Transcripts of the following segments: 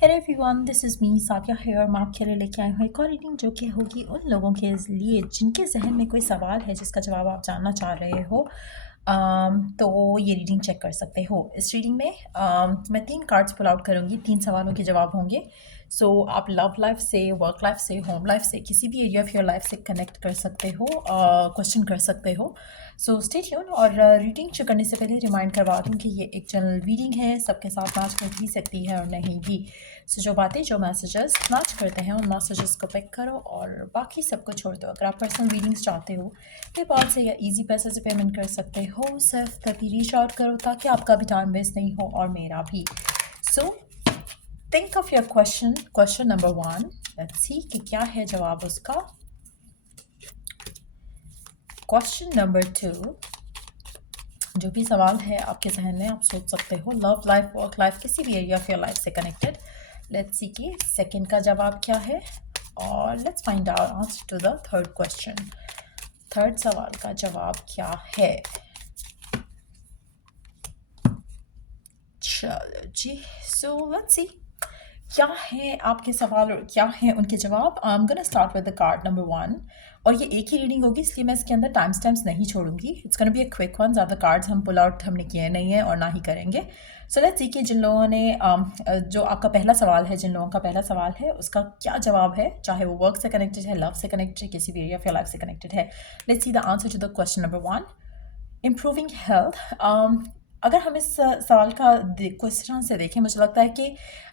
Hello everyone, this is me Safiya here. मैं आपके लिए लेके आई हूँ एक और रीडिंग जो कि होगी उन लोगों के लिए जिनके जहन में कोई सवाल है जिसका जवाब आप जानना चाह रहे हो। तो ये रीडिंग चेक कर सकते हो। इस रीडिंग में मैं 3 कार्ड्स पुल आउट करूँगी, 3 सवालों के जवाब होंगे। सो आप लव लाइफ से, वर्क लाइफ से, होम लाइफ से, किसी भी एरिया ऑफ योर लाइफ से कनेक्ट कर सकते हो, क्वेश्चन कर सकते हो। So stay tune. और रीडिंग शुरू करने से पहले रिमाइंड करवा दूँ कि ये एक जनरल रीडिंग है, सबके साथ मैच कर भी सकती है और नहीं भी। सो जो बातें, जो मैसेजेस मैच करते हैं उन मैसेजेस को पिक करो और बाकी सबको छोड़ दो। अगर आप पर्सनल रीडिंग्स चाहते हो पेपाल से या इजी पैसे से पेमेंट कर सकते हो। सिर्फ तभी रीच आउट करो ताकि आपका भी टाइम वेस्ट नहीं हो और मेरा भी। So think of your question number 1। Let's see कि क्या है जवाब उसका। क्वेश्चन नंबर 2, जो भी सवाल है आपके जहन में आप सोच सकते हो। लव लाइफ, वर्क लाइफ, किसी भी एरिया ऑफ योर लाइफ से कनेक्टेड। लेट्स सी कि सेकंड का जवाब क्या है और let's find out answer to the third question. Third सवाल का जवाब क्या है। चलो जी, सो लेट्स सी क्या है आपके सवाल और क्या है उनके जवाब। I am gonna start with the card number 1। और ये एक ही रीडिंग होगी इसलिए मैं इसके अंदर टाइम स्टैम्प्स नहीं छोड़ूंगी। It's gonna be a quick one. ज़्यादा कार्ड्स हम पुल आउट हमने किए नहीं है और ना ही करेंगे। सो लेट्स सी कि जिन लोगों ने जो आपका पहला सवाल है, जिन लोगों का पहला सवाल है उसका क्या जवाब है, चाहे वो वर्क से कनेक्टेड है, लव से कनेक्टेड है, किसी भी एरिया ऑफ योर लाइफ से कनेक्टेड है। Let's see the answer to the question number 1, improving health. अगर हम इस सवाल का क्वेश्चन से देखें, मुझे लगता है कि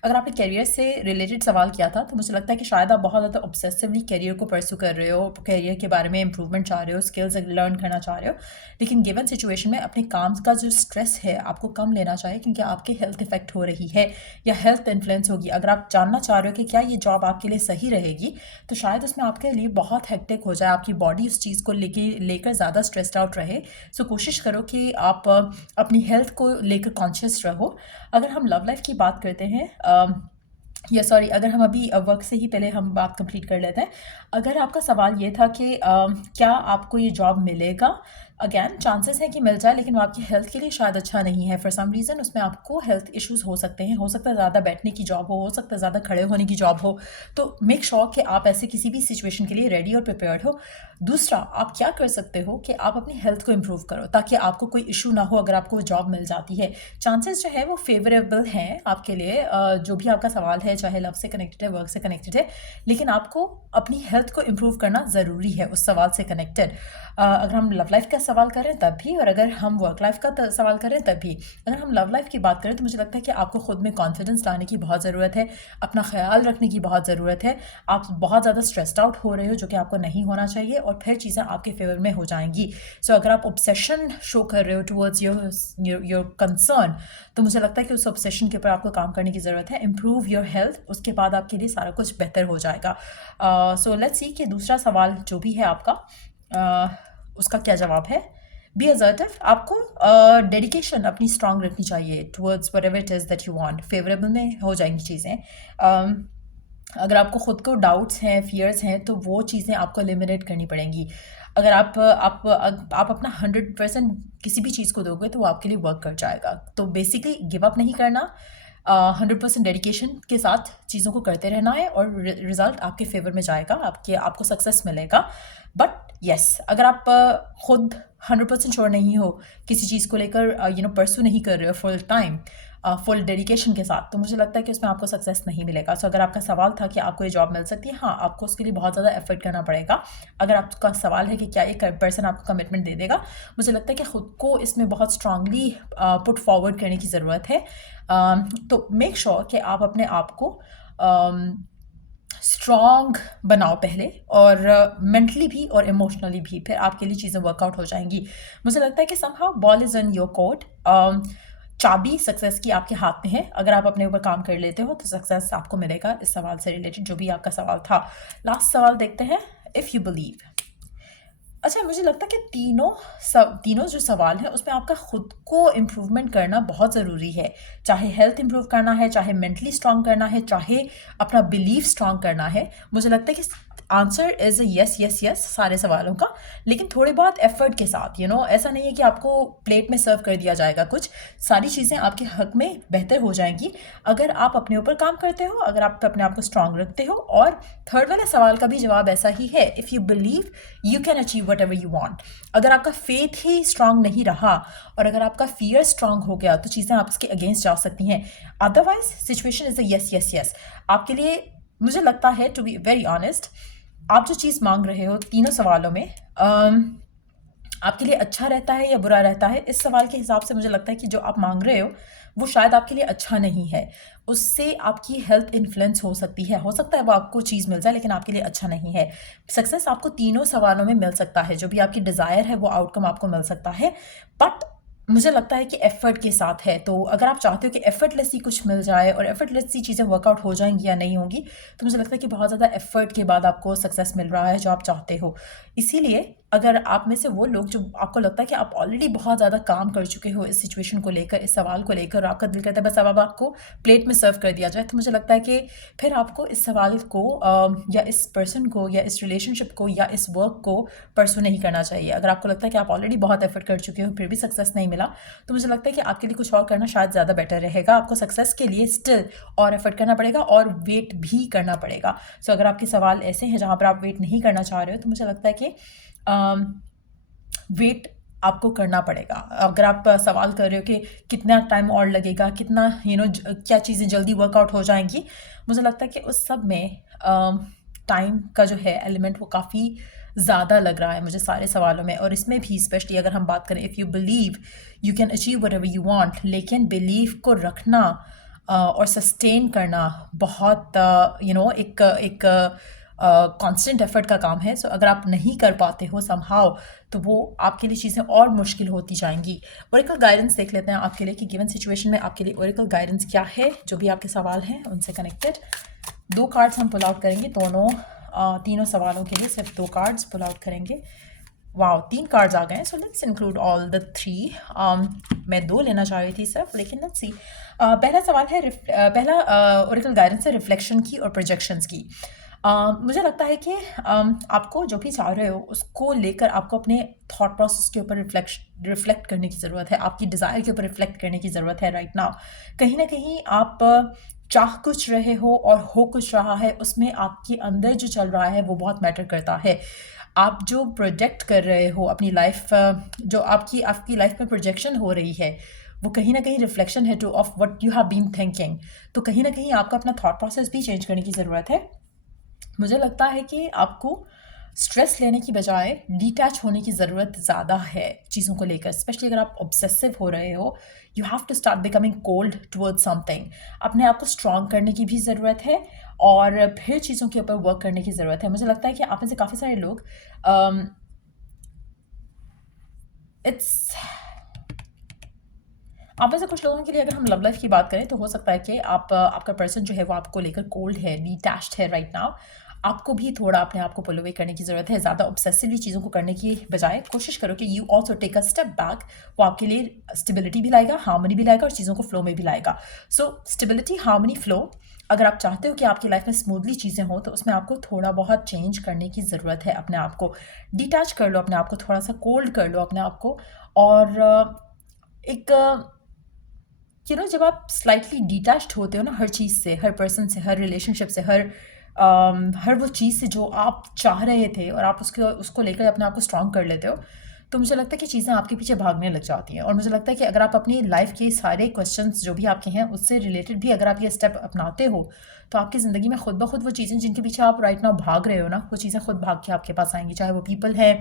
अगर आपने करियर से रिलेटेड सवाल किया था तो मुझे लगता है कि शायद आप बहुत ज़्यादा ऑब्सेसिवली करियर को परस्यू कर रहे हो, करियर के बारे में इंप्रूवमेंट चाह रहे हो, स्किल्स लर्न करना चाह रहे हो। लेकिन गिवन सिचुएशन में अपने काम का जो स्ट्रेस है आपको कम लेना चाहिए क्योंकि आपके हेल्थ इफेक्ट हो रही है या हेल्थ इन्फ्लुएंस होगी। अगर आप जानना चाह रहे हो कि क्या ये जॉब आपके लिए सही रहेगी तो शायद उसमें आपके लिए बहुत हेक्टिक हो जाए, आपकी बॉडी उस चीज़ को लेकर ज़्यादा स्ट्रेस्ड आउट रहे। सो कोशिश करो कि आप अपनी हेल्थ को लेकर कॉन्शियस रहो। अगर हम लव लाइफ की बात करते हैं, या सॉरी, अगर हम अभी वर्क से ही पहले हम बात कंप्लीट कर लेते हैं। अगर आपका सवाल ये था कि क्या आपको ये जॉब मिलेगा, अगेन चांसेस है कि मिल जाए लेकिन वो आपकी हेल्थ के लिए शायद अच्छा नहीं है। फॉर सम रीज़न उसमें आपको हेल्थ इश्यूज हो सकते हैं। हो सकता है ज़्यादा बैठने की जॉब हो सकता है ज़्यादा खड़े होने की जॉब हो। तो मेक श्योर कि आप ऐसे किसी भी सिचुएशन के लिए रेडी और प्रिपेयर्ड हो। दूसरा, आप क्या कर सकते हो कि आप अपनी हेल्थ को इम्प्रूव करो ताकि आपको कोई इशू ना हो। अगर आपको जॉब मिल जाती है, चांसेस जो है वो फेवरेबल हैं आपके लिए। जो भी आपका सवाल है, चाहे लव से कनेक्टेड है, वर्क से कनेक्टेड है, लेकिन आपको अपनी हेल्थ को इम्प्रूव करना ज़रूरी है उस सवाल से कनेक्टेड। अगर हम लव लाइफ का सवाल करें तब भी, और अगर हम वर्क लाइफ का सवाल करें तब भी। अगर हम लव लाइफ की बात करें तो मुझे लगता है कि आपको खुद में कॉन्फिडेंस लाने की बहुत ज़रूरत है, अपना ख्याल रखने की बहुत ज़रूरत है। आप बहुत ज़्यादा स्ट्रेस्ड आउट हो रहे हो जो कि आपको नहीं होना चाहिए और फिर चीज़ें आपके फेवर में हो जाएंगी। सो अगर आप ऑब्सेशन शो कर रहे हो टुवर्ड्स योर कंसर्न तो मुझे लगता है कि उस ऑब्सेशन के ऊपर आपको काम करने की ज़रूरत है। इम्प्रूव योर हेल्थ, उसके बाद आपके लिए सारा कुछ बेहतर हो जाएगा। सो लेट्स सी कि दूसरा सवाल जो भी है आपका, उसका क्या जवाब है। बी असर्टिव, आपको डेडिकेशन अपनी स्ट्रांग रखनी चाहिए towards whatever it is that you want. Favourable में हो जाएंगी चीज़ें। अगर आपको खुद को डाउट्स हैं, फियर्स हैं तो वो चीज़ें आपको एलिमिनेट करनी पड़ेंगी। अगर आप अपना 100% किसी भी चीज़ को दोगे तो वो आपके लिए वर्क कर जाएगा। तो बेसिकली गिव अप नहीं करना, 100% डेडिकेशन के साथ चीज़ों को करते रहना है और रिजल्ट आपके फेवर में जाएगा, आपको सक्सेस मिलेगा। बट येस, अगर आप खुद 100% श्योर नहीं हो किसी चीज़ को लेकर, परस्यू नहीं कर रहे हो फुल टाइम, फुल डेडिकेशन के साथ, तो मुझे लगता है कि उसमें आपको सक्सेस नहीं मिलेगा। सो अगर आपका सवाल था कि आपको ये जॉब मिल सकती है, हाँ, आपको उसके लिए बहुत ज़्यादा एफर्ट करना पड़ेगा। अगर आपका सवाल है कि क्या ये पर्सन आपको कमिटमेंट दे देगा, मुझे लगता है कि ख़ुद को इसमें बहुत स्ट्रांगली पुट फॉरवर्ड करने की ज़रूरत है। तो मेक श्योर कि आप अपने आप को स्ट्रॉन्ग बनाओ पहले, और मेंटली भी और इमोशनली भी, फिर आपके लिए चीज़ें वर्कआउट हो जाएंगी। मुझे लगता है कि somehow ball is in your court. चाबी सक्सेस की आपके हाथ में है। अगर आप अपने ऊपर काम कर लेते हो तो सक्सेस आपको मिलेगा। इस सवाल से रिलेटेड जो भी आपका सवाल था। लास्ट सवाल देखते हैं, इफ़ यू बिलीव। अच्छा, मुझे लगता है कि तीनों जो सवाल हैं उसमें आपका खुद को इम्प्रूवमेंट करना बहुत ज़रूरी है। चाहे हेल्थ इम्प्रूव करना है, चाहे मेंटली स्ट्रांग करना है, चाहे अपना बिलीफ स्ट्रांग करना है। मुझे लगता है कि answer is yes yes yes सारे सवालों का, लेकिन थोड़े बहुत एफर्ट के साथ। ऐसा नहीं है कि आपको प्लेट में सर्व कर दिया जाएगा कुछ। सारी चीज़ें आपके हक में बेहतर हो जाएंगी अगर आप अपने ऊपर काम करते हो, अगर आप अपने आप को स्ट्रांग रखते हो। और थर्ड वाले सवाल का भी जवाब ऐसा ही है, if you believe you can achieve what ever you want. अगर आपका फेथ ही स्ट्रांग नहीं रहा और अगर आपका फियर स्ट्रांग हो गया तो चीज़ें आपके अगेंस्ट जा सकती हैं। Otherwise situation is a yes yes yes आपके लिए। मुझे लगता है, टू बी वेरी ऑनेस्ट, आप जो चीज़ मांग रहे हो तीनों सवालों में आपके लिए अच्छा रहता है या बुरा रहता है, इस सवाल के हिसाब से मुझे लगता है कि जो आप मांग रहे हो वो शायद आपके लिए अच्छा नहीं है। उससे आपकी हेल्थ इन्फ्लुएंस हो सकती है, हो सकता है वो आपको चीज़ मिल जाए लेकिन आपके लिए अच्छा नहीं है। सक्सेस आपको तीनों सवालों में मिल सकता है, जो भी आपकी डिज़ायर है वो आउटकम आपको मिल सकता है, बट मुझे लगता है कि एफ़र्ट के साथ है। तो अगर आप चाहते हो कि एफ़र्टलेसली कुछ मिल जाए और एफ़र्टलेसली चीज़ें वर्कआउट हो जाएंगी या नहीं होंगी, तो मुझे लगता है कि बहुत ज़्यादा एफ़र्ट के बाद आपको सक्सेस मिल रहा है जो आप चाहते हो। इसीलिए अगर आप में से वो लोग जो आपको लगता है कि आप ऑलरेडी बहुत ज़्यादा काम कर चुके हो इस सिचुएशन को लेकर, इस सवाल को लेकर, और आपका दिल करता है बस अब आपको प्लेट में सर्व कर दिया जाए, तो मुझे लगता है कि फिर आपको इस सवाल को या इस पर्सन को या इस रिलेशनशिप को या इस वर्क को परसू नहीं करना चाहिए। अगर आपको लगता है कि आप ऑलरेडी बहुत एफर्ट कर चुके हो फिर भी सक्सेस नहीं मिला, तो मुझे लगता है कि आपके लिए कुछ और करना शायद ज़्यादा बेटर रहेगा। आपको सक्सेस के लिए स्टिल और एफर्ट करना पड़ेगा और वेट भी करना पड़ेगा। सो अगर आपके सवाल ऐसे हैं जहाँ पर आप वेट नहीं करना चाह रहे हो, तो मुझे लगता है कि वेट आपको करना पड़ेगा। अगर आप सवाल कर रहे हो कि कितना टाइम और लगेगा, कितना क्या चीज़ें जल्दी वर्कआउट हो जाएंगी, मुझे लगता है कि उस सब में टाइम का जो है एलिमेंट वो काफ़ी ज़्यादा लग रहा है मुझे सारे सवालों में। और इसमें भी स्पेशली अगर हम बात करें, if you believe you can achieve whatever you want, लेकिन बिलीव को रखना और सस्टेन करना बहुत एक कांस्टेंट एफर्ट का काम है। सो अगर आप नहीं कर पाते हो समहाउ, तो वो आपके लिए चीज़ें और मुश्किल होती जाएंगी। ओरेकल गाइडेंस देख लेते हैं आपके लिए कि गिवन सिचुएशन में आपके लिए ओरेकल गाइडेंस क्या है, जो भी आपके सवाल हैं उनसे कनेक्टेड। 2 कार्ड्स हम पुल आउट करेंगे, तीनों सवालों के लिए सिर्फ 2 कार्ड्स पुल आउट करेंगे। वाओ, 3 कार्ड्स आ गए हैं, so let's include all the 3। मैं 2 लेना चाह रही थी सिर्फ, लेकिन लेट्स सी। पहला सवाल है पहला ओरेकल गाइडेंस है रिफ्लेक्शन की और प्रोजेक्शंस की। मुझे लगता है कि आपको जो भी चाह रहे हो उसको लेकर आपको अपने थॉट प्रोसेस के ऊपर रिफ्लेक्ट करने की ज़रूरत है, आपकी डिज़ायर के ऊपर रिफ्लेक्ट करने की ज़रूरत है राइट नाउ। कहीं ना कहीं आप चाह कुछ रहे हो और हो कुछ रहा है, उसमें आपके अंदर जो चल रहा है वो बहुत मैटर करता है। आप जो प्रोजेक्ट कर रहे हो अपनी लाइफ, जो आपकी लाइफ में प्रोजेक्शन हो रही है, वो कहीं ना कहीं रिफ्लेक्शन है to of what you have been thinking. तो कहीं ना कहीं आपको अपना थॉट प्रोसेस भी चेंज करने की ज़रूरत है। मुझे लगता है कि आपको स्ट्रेस लेने की बजाय डिटैच होने की ज़रूरत ज़्यादा है चीज़ों को लेकर। स्पेशली अगर आप ऑब्सेसिव हो रहे हो, you have to start becoming cold towards something. अपने आप को स्ट्रॉन्ग करने की भी ज़रूरत है और फिर चीज़ों के ऊपर वर्क करने की ज़रूरत है। मुझे लगता है कि आप में से काफ़ी सारे लोग आप में से कुछ लोगों के लिए अगर हम लव लाइफ की बात करें, तो हो सकता है कि आपका पर्सन जो है वो आपको लेकर कोल्ड है, डिटैच्ड है राइट नाउ। आपको भी थोड़ा अपने आप को पुल अवे करने की ज़रूरत है। ज़्यादा ऑब्सेसिवली चीज़ों को करने की बजाय कोशिश करो कि you also take a step back. वो आपके लिए स्टेबिलिटी भी लाएगा, हार्मनी भी लाएगा और चीज़ों को फ्लो में भी लाएगा। सो स्टेबिलिटी, हार्मनी, फ्लो, अगर आप चाहते हो कि आपकी लाइफ में स्मूथली चीज़ें हो, तो उसमें आपको थोड़ा बहुत चेंज करने की ज़रूरत है। अपने आप को डिटैच कर लो, अपने आप को थोड़ा सा कोल्ड कर लो अपने आप को। और एक जब आप स्लाइटली डिटैच्ड होते हो ना हर चीज़ से, हर पर्सन से, हर रिलेशनशिप से, हर वो चीज़ से जो आप चाह रहे थे, और आप उसको लेकर अपने आप को स्ट्रॉन्ग कर लेते हो, तो मुझे लगता है कि चीज़ें आपके पीछे भागने लग जाती हैं। और मुझे लगता है कि अगर आप अपनी लाइफ के सारे क्वेश्चंस जो भी आपके हैं उससे रिलेटेड भी अगर आप ये स्टेप अपनाते हो, तो आपकी ज़िंदगी में खुद ब खुद वो चीज़ें जिनके पीछे आप राइट नाउ भाग रहे हो ना, वो चीज़ें खुद भाग के आपके पास आएंगी। चाहे वो पीपल है,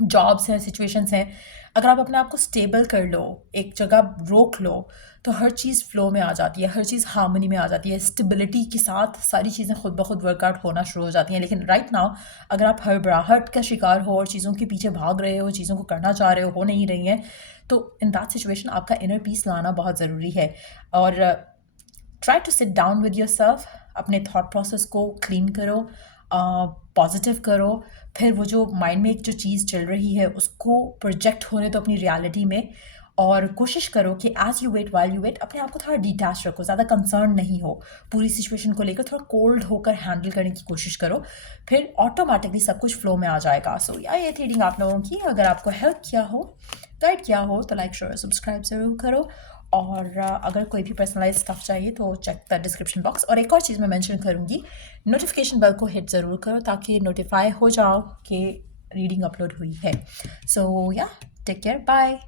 जॉब्स हैं, सिचुएशंस हैं। अगर आप अपने आप को स्टेबल कर लो, एक जगह रोक लो, तो हर चीज़ फ्लो में आ जाती है, हर चीज़ हार्मनी में आ जाती है। स्टेबिलिटी के साथ सारी चीज़ें खुद ब खुद वर्कआउट होना शुरू हो जाती हैं। लेकिन राइट नाउ अगर आप हड़बड़ाहट का शिकार हो और चीज़ों के पीछे भाग रहे हो, चीज़ों को करना चाह रहे हो नहीं रही हैं, तो इन दैट सिचुएशन आपका इनर पीस लाना बहुत ज़रूरी है। और try to sit down with yourself, अपने थॉट प्रोसेस को क्लीन करो, पॉजिटिव करो। फिर वो जो माइंड में एक जो चीज़ चल रही है उसको प्रोजेक्ट होने दो अपनी रियलिटी में, और कोशिश करो कि as you wait while you wait अपने आप को थोड़ा डिटैच रखो, ज़्यादा कंसर्न नहीं हो, पूरी सिचुएशन को लेकर थोड़ा कोल्ड होकर हैंडल करने की कोशिश करो, फिर ऑटोमेटिकली सब कुछ फ्लो में आ जाएगा। सो या ये रीडिंग आप लोगों की अगर आपको हेल्प किया हो, गाइड किया हो, तो लाइक शेयर सब्सक्राइब ज़रूर करो। और अगर कोई भी पर्सनलाइज स्टफ चाहिए तो चेक द डिस्क्रिप्शन बॉक्स। और एक और चीज़ मैं मेंशन करूँगी, नोटिफिकेशन बेल को हिट ज़रूर करो ताकि नोटिफाई हो जाओ कि रीडिंग अपलोड हुई है। सो या टेक केयर, बाय।